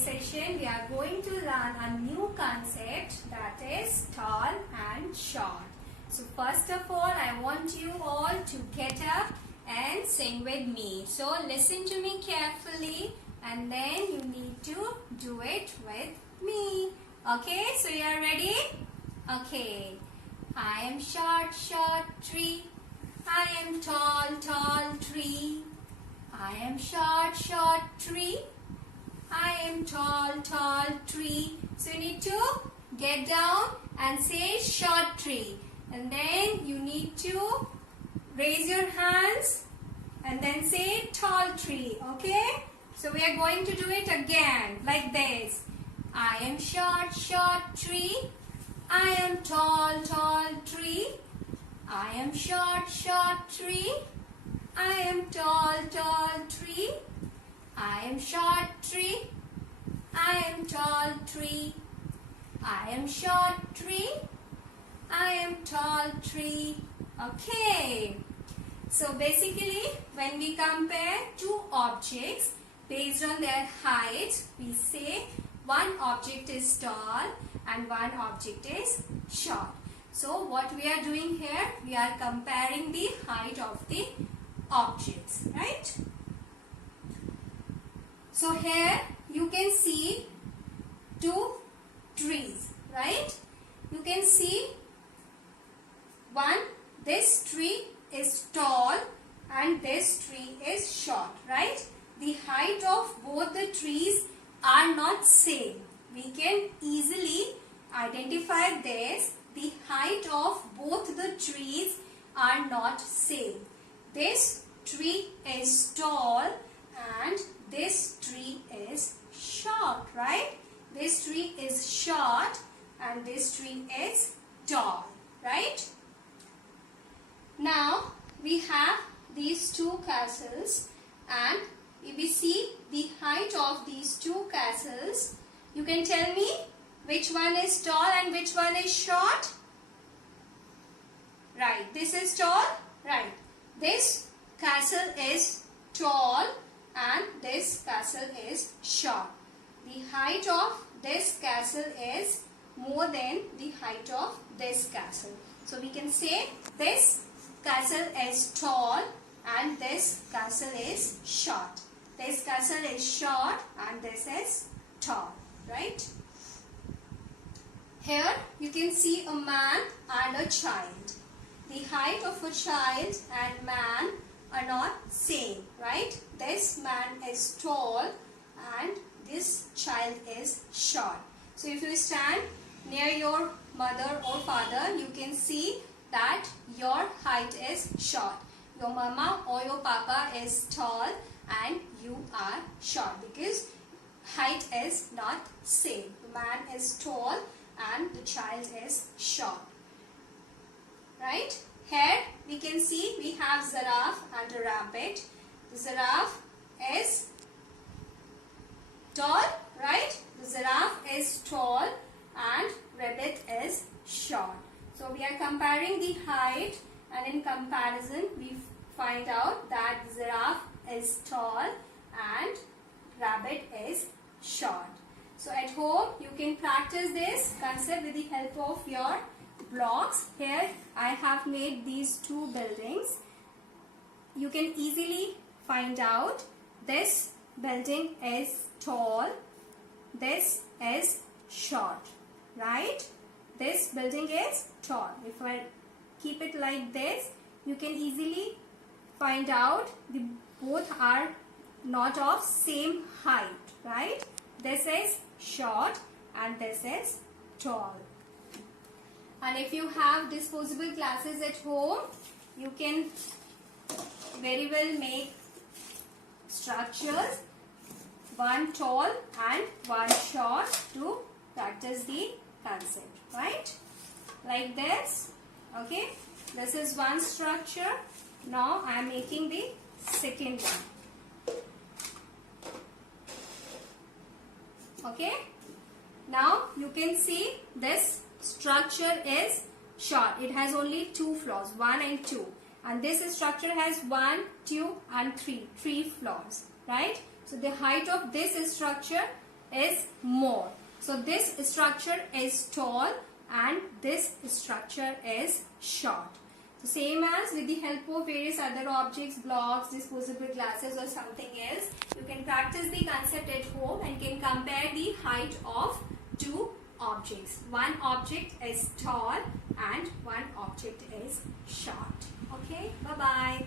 today's session we are going to learn a new concept, that is tall and short. So first of all, I want you all to get up and sing with me. So listen to me carefully and then you need to do it with me. Okay, so you are ready? Okay. I am short, short tree. I am tall, tall tree. I am short, short tree. I am tall, tall tree. So you need to get down and say short tree. And then you need to raise your hands and then say tall tree. Okay? So we are going to do it again like this. I am short, short tree. I am tall, tall tree. I am short, short tree. I am tall, tall tree. I am short tree. I am tall tree. I am short tree. I am tall tree. Okay. So basically when we compare two objects based on their height, we say one object is tall and one object is short. So what we are doing here, we are comparing the height of the objects, right? So here you can see two trees, right? You can see one, this tree is tall and this tree is short, right? The height of both the trees are not same. We can easily identify this. The height of both the trees are not same. This tree is tall and this tree is short, right? This tree is short and this tree is tall, right? Now we have these two castles and if we see the height of these two castles, you can tell me which one is tall and which one is short? Right, this is tall, right. This castle is tall and this castle is short. The height of this castle is more than the height of this castle. So we can say this castle is tall and this castle is short. This castle is short and this is tall, right? Here you can see a man and a child. The height of a child and man are not same, right? This man is tall and this child is short. So if you stand near your mother or father, you can see that your height is short. Your mama or your papa is tall and you are short because height is not same. The man is tall and the child is short. Right? Here we can see we have giraffe and a rabbit. The giraffe is tall, right? The giraffe is tall and rabbit is short. So we are comparing the height and in comparison we find out that giraffe is tall and rabbit is short. So at home you can practice this concept with the help of your blocks. Here I have made these two buildings. You can easily find out this building is tall, this is short, right? This building is tall. If I keep it like this, you can easily find out the both are not of same height, right? This is short and this is tall. And if you have disposable glasses at home, you can very well make structures, one tall and one short, to practice the concept, right? Like this. Okay, this is one structure. Now I am making the second one. Okay, now you can see this structure is short. It has only two floors, 1 and 2, and this structure has 1, 2 and 3 floors, right? So the height of this structure is more. So this structure is tall and this structure is short. So same as with the help of various other objects, blocks, disposable glasses or something else, you can practice the concept at home and can compare the height of two objects. One object is tall and one object is short. Okay, bye-bye.